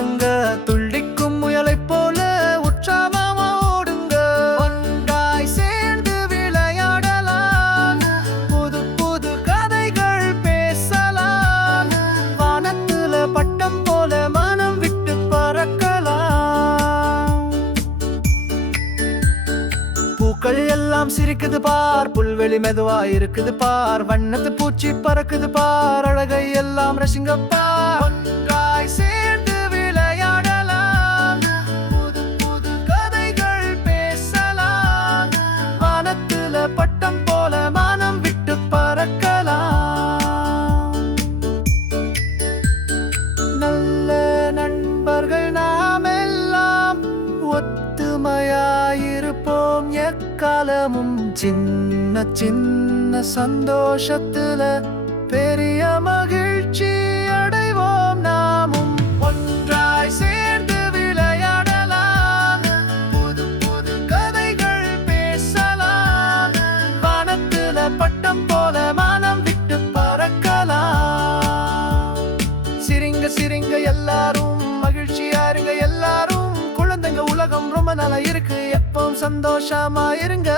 பாடுங்க, துள்ளிக்கும் முயலைப் போல உற்சாகமா ஓடுங்க. ஒன்றாய் சேர்ந்து விளையாடலாம், புது புது கதைகள் பேசலாம், வானத்துல பட்டம் போல மனம் விட்டு பறக்கலாம். பூக்கள் எல்லாம் சிரிக்குது பார், புல்வெளி மெதுவா இருக்குது பார், வண்ணத்து பூச்சி பறக்குது பார், அழகை எல்லாம் ரசிங்க பார். ஒன்றாய் சேர்ந்து விளையாடலாம், புது புது கதைகள் பேசலாம், வானத்துல பட்டம் போல மனம் விட்டு பறக்கலாம். நல்ல நண்பர்கள் நாம் எல்லாம் ஒத்துமையாயிருப்போம் எக்காலமும். சின்ன சின்ன சந்தோஷத்துல பெரிய மகிழ்ச்சி அடைவோம் நாமும். ஒன்றாய் சேர்ந்து விளையாடலாம், புது புது கதைகள் பேசலாம், வானத்துல பட்டம் போல மனம் விட்டு பறக்கலாம். சிரிங்க சிரிங்க எல்லாரும், மகிழ்ச்சியா இருங்க எல்லாரும், குழந்தைங்க உலகம் ரொம்ப நல்லா இருக்கு, எப்பவும் சந்தோஷமா இருங்க.